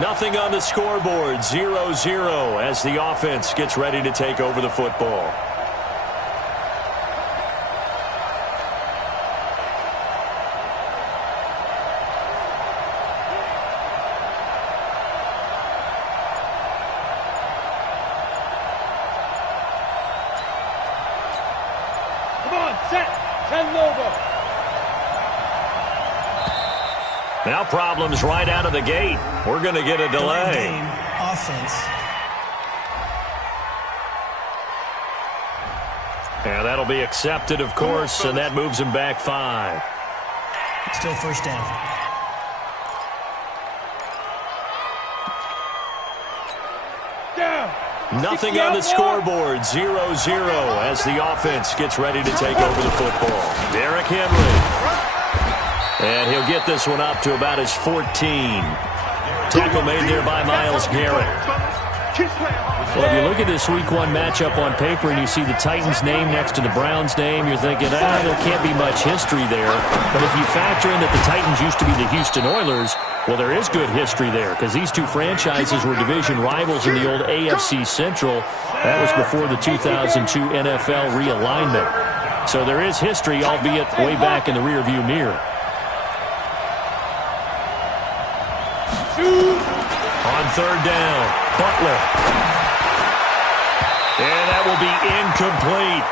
Nothing on the scoreboard, 0-0 as the offense gets ready to take over the football. Come on, set, 10 over. Now problems right out of the gate. We're going to get a delay. Game offense. And that'll be accepted, of course, and that moves him back 5. Still first down. Nothing on the scoreboard, 0-0 as the offense gets ready to take over the football. Derrick Henry. And he'll get this one up to about his 14. Tackle made there by Myles Garrett. Well, if you look at this Week 1 matchup on paper and you see the Titans' name next to the Browns' name, you're thinking, there can't be much history there. But if you factor in that the Titans used to be the Houston Oilers, well, there is good history there because these two franchises were division rivals in the old AFC Central. That was before the 2002 NFL realignment. So there is history, albeit way back in the rearview mirror. On third down, Butler. And that will be incomplete.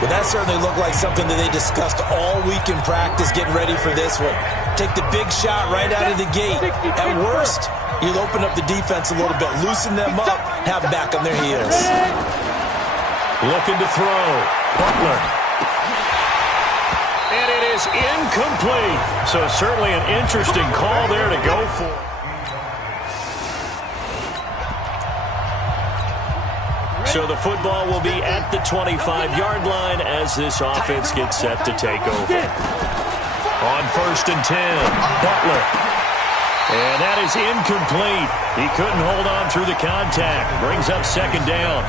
Well, that certainly looked like something that they discussed all week in practice, getting ready for this one. Take the big shot right out of the gate. At worst, you'll open up the defense a little bit, loosen them up, have them back on their heels. Looking to throw. Butler. And it is incomplete. So certainly an interesting call there to go for. So the football will be at the 25-yard line as this offense gets set to take over. On 1st and 10, Butler. And that is incomplete. He couldn't hold on through the contact. Brings up 2nd down.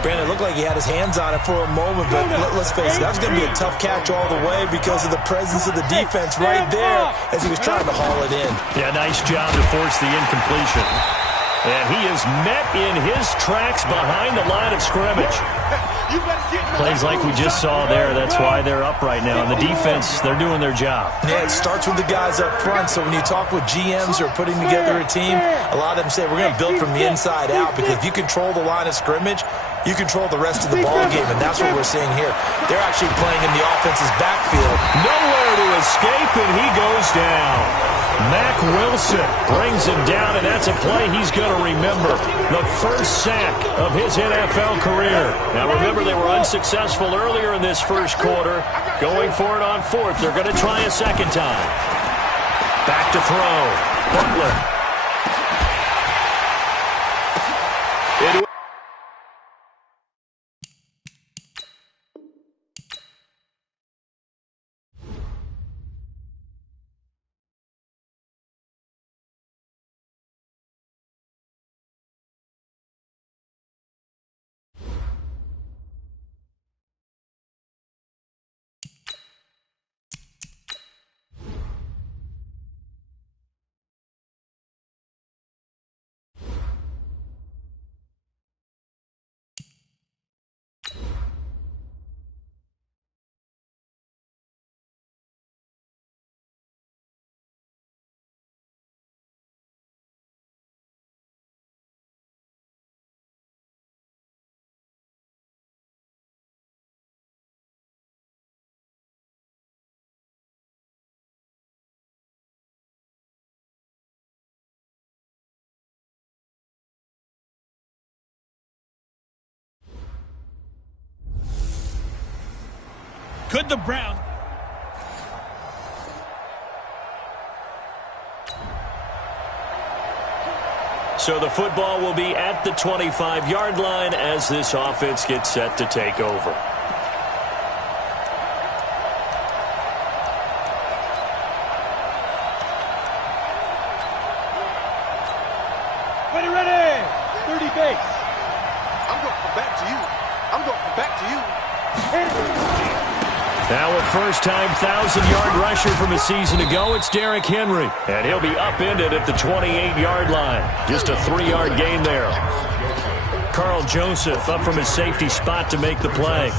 Brandon, it looked like he had his hands on it for a moment, but let's face it, that was going to be a tough catch all the way because of the presence of the defense right there as he was trying to haul it in. Yeah, nice job to force the incompletion. And he is met in his tracks behind the line of scrimmage. Plays like we just saw there. That's why they're up right now. And the defense, they're doing their job. Yeah, it starts with the guys up front. So when you talk with GMs who are putting together a team, a lot of them say we're going to build from the inside out because if you control the line of scrimmage, you control the rest of the ball game, and that's what we're seeing here. They're actually playing in the offense's backfield. Nowhere to escape, and he goes down. Mack Wilson brings him down, and that's a play he's going to remember. The first sack of his NFL career. Now remember, they were unsuccessful earlier in this first quarter. Going for it on fourth. They're going to try a second time. Back to throw. Butler. Could the Browns... So the football will be at the 25-yard line as this offense gets set to take over. Ready. 30 base. I'm going from back to you. I'm going from back to you. Now a first-time 1,000-yard rusher from a season ago, it's Derrick Henry. And he'll be upended at the 28-yard line. Just a 3-yard gain there. Carl Joseph up from his safety spot to make the play.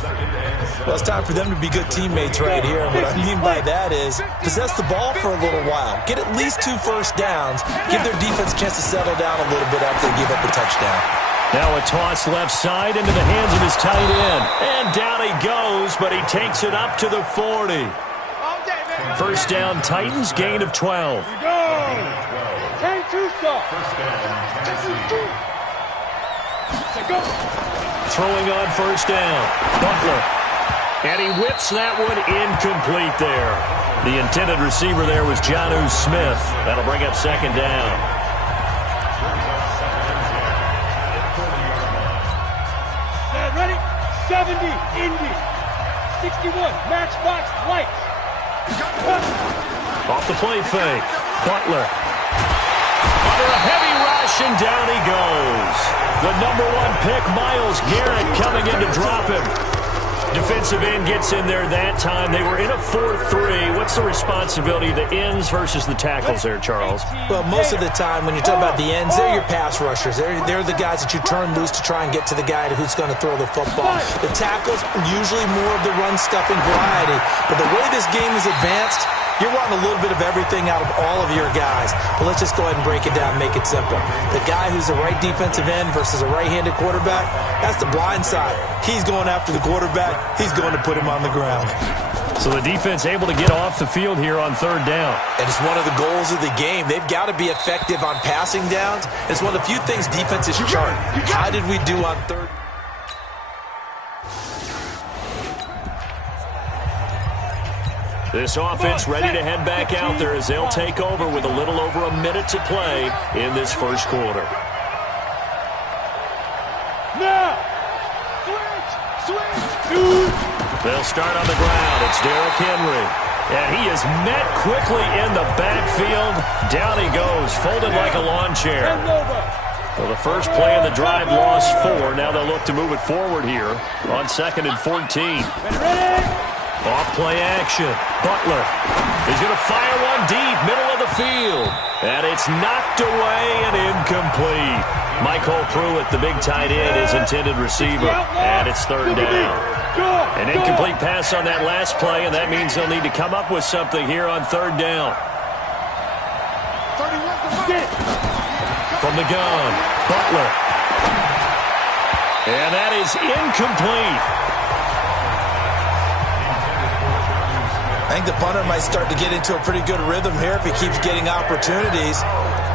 Well, it's time for them to be good teammates right here. And what I mean by that is possess the ball for a little while. Get at least 2 first downs. Give their defense a chance to settle down a little bit after they give up a touchdown. Now a toss left side into the hands of his tight end. And down he goes, but he takes it up to the 40. First down, Titans, gain of 12. Throwing on first down, Butler. And he whips that one incomplete there. The intended receiver there was Jonnu Smith. That'll bring up second down. Ready? 70, Indy. 61, matchbox, lights. Off the play fake. Butler. Under a heavy rush, and down he goes. The #1 pick, Myles Garrett, coming in to drop him. Defensive end gets in there that time. They were in a 4-3. What's the responsibility of the ends versus the tackles there, Charles? Well, most of the time when you talk about the ends, they're your pass rushers. They're the guys that you turn loose to try and get to the guy who's going to throw the football. The tackles are usually more of the run-stuffing variety. But the way this game is advanced, you're wanting a little bit of everything out of all of your guys. But let's just go ahead and break it down and make it simple. The guy who's a right defensive end versus a right-handed quarterback, that's the blind side. He's going after the quarterback. He's going to put him on the ground. So the defense able to get off the field here on third down. And it's one of the goals of the game. They've got to be effective on passing downs. It's one of the few things defenses chart. How did we do on third? This offense ready to head back out there as they'll take over with a little over a minute to play in this first quarter. Now! Switch! They'll start on the ground. It's Derrick Henry. And he is met quickly in the backfield. Down he goes, folded like a lawn chair. Well, the first play of the drive lost 4. Now they'll look to move it forward here on 2nd and 14. Off play action. Butler. He's going to fire one deep, middle of the field. And it's knocked away and incomplete. Michael Pruitt, the big tight end, is intended receiver. And it's third down. An incomplete pass on that last play, and that means they'll need to come up with something here on third down. From the gun, Butler. And that is incomplete. I think the punter might start to get into a pretty good rhythm here if he keeps getting opportunities.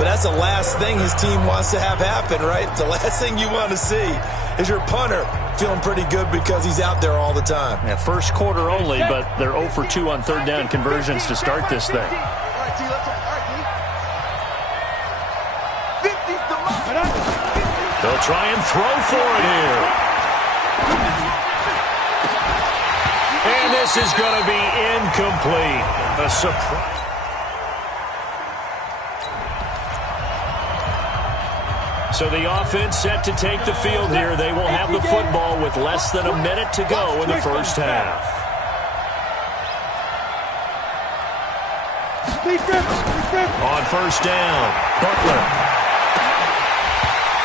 But that's the last thing his team wants to have happen, right? The last thing you want to see is your punter feeling pretty good because he's out there all the time. Yeah, first quarter only, but they're 0 for 2 on third down conversions to start this thing. They'll try and throw for it here. And this is going to be incomplete. A surprise. So the offense set to take the field here. They will have the football with less than a minute to go in the first half. On first down, Butler.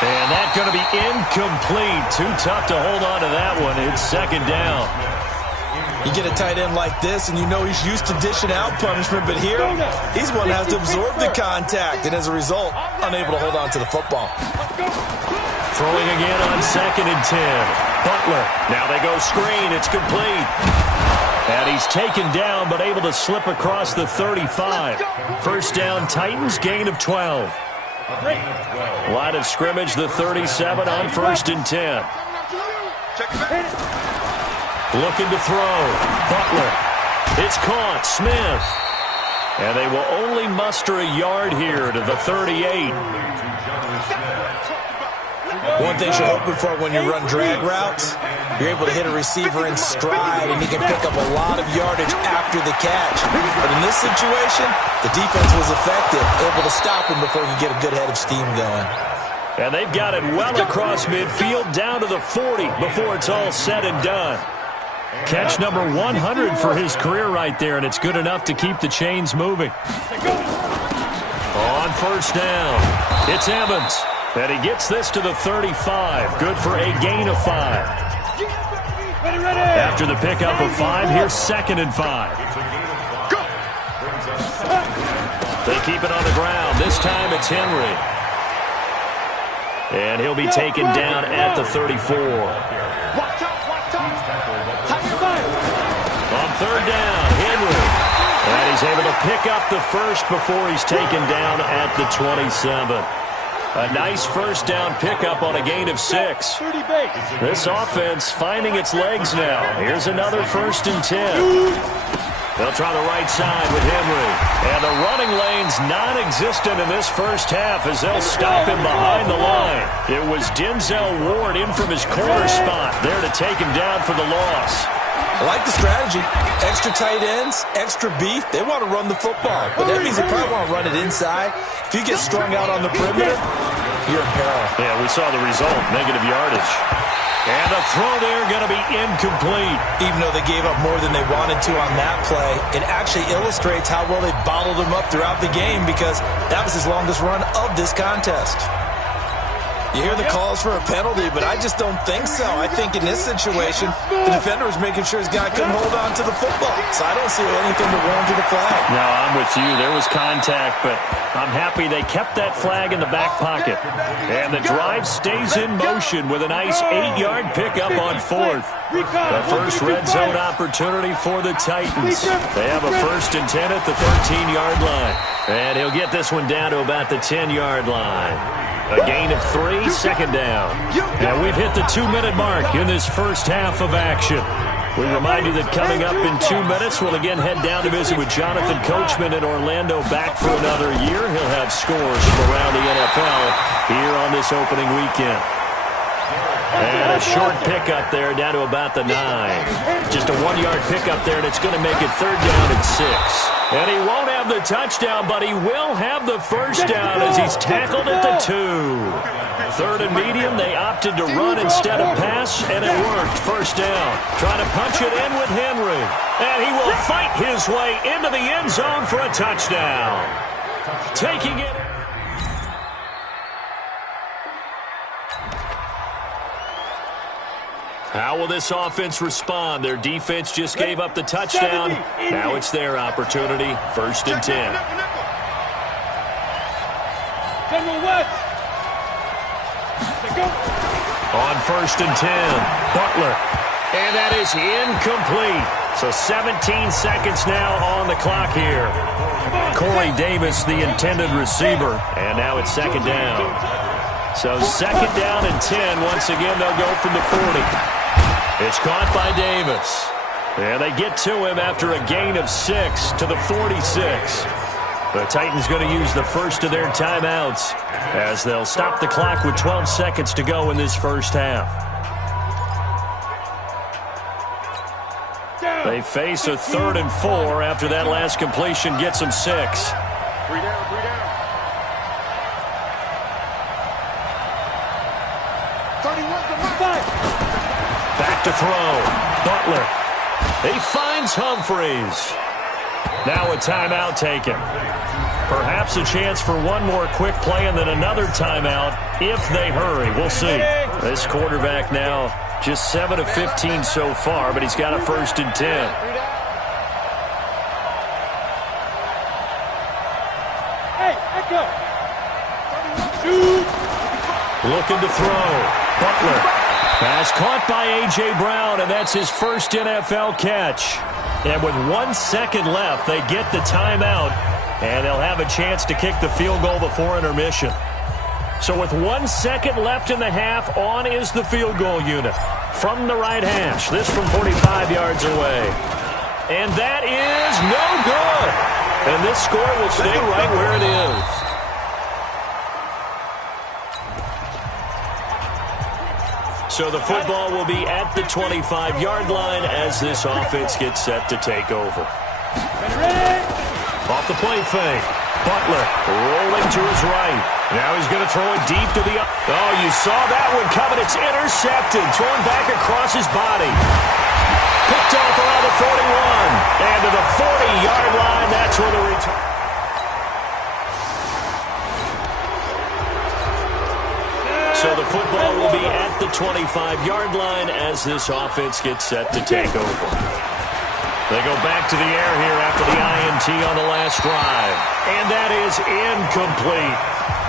And that's going to be incomplete. Too tough to hold on to that one. It's second down. You get a tight end like this, and you know he's used to dishing out punishment, but here, he's one that has to absorb the contact, and as a result, unable to hold on to the football. Throwing again on 2nd and 10. Butler. Now they go screen. It's complete. And he's taken down, but able to slip across the 35. First down, Titans, gain of 12. Line of scrimmage, the 37 on 1st and 10. Looking to throw. Butler. It's caught. Smith. And they will only muster a yard here to the 38. One thing you're hoping for when you run drag routes, you're able to hit a receiver in stride, and he can pick up a lot of yardage after the catch. But in this situation, the defense was effective, able to stop him before he could get a good head of steam going. And they've got it well across midfield, down to the 40 before it's all said and done. Catch number 100 for his career right there, and it's good enough to keep the chains moving. On first down, it's Evans. And he gets this to the 35. Good for a gain of 5. After the pickup of 5, here's 2nd and 5. They keep it on the ground. This time it's Henry. And he'll be taken down at the 34. On third down, Henry. And he's able to pick up the first before he's taken down at the 27. A nice first down pickup on a gain of 6. This offense finding its legs now. Here's another 1st and 10. They'll try the right side with Henry. And the running lane's non-existent in this first half as they'll stop him behind the line. It was Denzel Ward in from his corner spot there to take him down for the loss. I like the strategy. Extra tight ends, extra beef. They want to run the football, but that means they probably want to run it inside. If you get strung out on the perimeter, you're in peril. Yeah, we saw the result, negative yardage. And the throw there going to be incomplete. Even though they gave up more than they wanted to on that play, it actually illustrates how well they bottled him up throughout the game because that was his longest run of this contest. You hear the calls for a penalty, but I just don't think so. I think in this situation, the defender was making sure his guy couldn't hold on to the football. So I don't see anything to warrant a flag. No, I'm with you. There was contact, but I'm happy they kept that flag in the back pocket. And the drive stays in motion with a nice 8-yard pickup on 4th. The first red zone opportunity for the Titans. They have a 1st and 10 at the 13-yard line. And he'll get this one down to about the 10-yard line. A gain of 3, 2nd down. And we've hit the 2-minute mark in this first half of action. We remind you that coming up in 2 minutes, we'll again head down to visit with Jonathan Coachman in Orlando, back for another year. He'll have scores from around the NFL here on this opening weekend. And a short pickup there down to about the 9. Just a 1-yard pickup there, and it's going to make it 3rd down and 6. And he won't have the touchdown, but he will have the first down as he's tackled at the 2. 3rd and medium, they opted to run instead of pass, and it worked. First down. Trying to punch it in with Henry. And he will fight his way into the end zone for a touchdown. Taking it. How will this offense respond? Their defense just gave up the touchdown. Now it's their opportunity. 1st and 10. On 1st and 10, Butler. And that is incomplete. So 17 seconds now on the clock here. Corey Davis, the intended receiver. And now it's second down. So second down and 10. Once again, they'll go from the 40. It's caught by Davis. And they get to him after a gain of 6 to the 46. The Titans going to use the first of their timeouts as they'll stop the clock with 12 seconds to go in this first half. They face a 3rd and 4 after that last completion gets them 6. 3 down, 3 down. 31 to 5. Back to throw. Butler. He finds Humphreys. Now a timeout taken. Perhaps a chance for one more quick play and then another timeout if they hurry. We'll see. This quarterback now just 7 of 15 so far, but he's got a 1st and 10. Hey, echo. Looking to throw. Butler. Pass caught by A.J. Brown, and that's his first NFL catch. And with 1 second left, they get the timeout, and they'll have a chance to kick the field goal before intermission. So with 1 second left in the half, on is the field goal unit from the right hash. This from 45 yards away. And that is no good. And this score will stay right where it is. So the football will be at the 25-yard line as this offense gets set to take over. Off the play fake. Butler rolling to his right. Now he's going to throw it deep to the... Oh, you saw that one coming. It's intercepted. Thrown back across his body. Picked off around the 41. And to the 40-yard line, that's where the return... So the football will be at the 25-yard line as this offense gets set to take over. They go back to the air here after the INT on the last drive. And that is incomplete.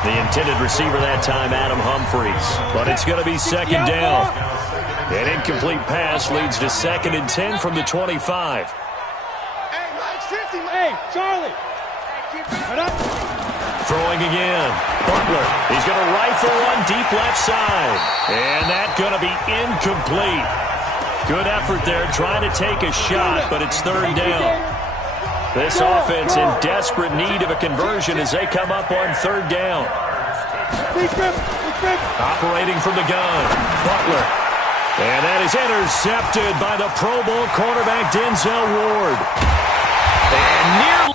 The intended receiver that time, Adam Humphreys. But it's going to be second down. An incomplete pass leads to 2nd and 10 from the 25. Hey, Mike's 50. Hey, Charlie. Throwing again. Butler. He's going to rifle one deep left side. And that's going to be incomplete. Good effort there trying to take a shot, but it's 3rd down. This offense in desperate need of a conversion as they come up on 3rd down. Operating from the gun. Butler. And that is intercepted by the Pro Bowl cornerback Denzel Ward. And nearly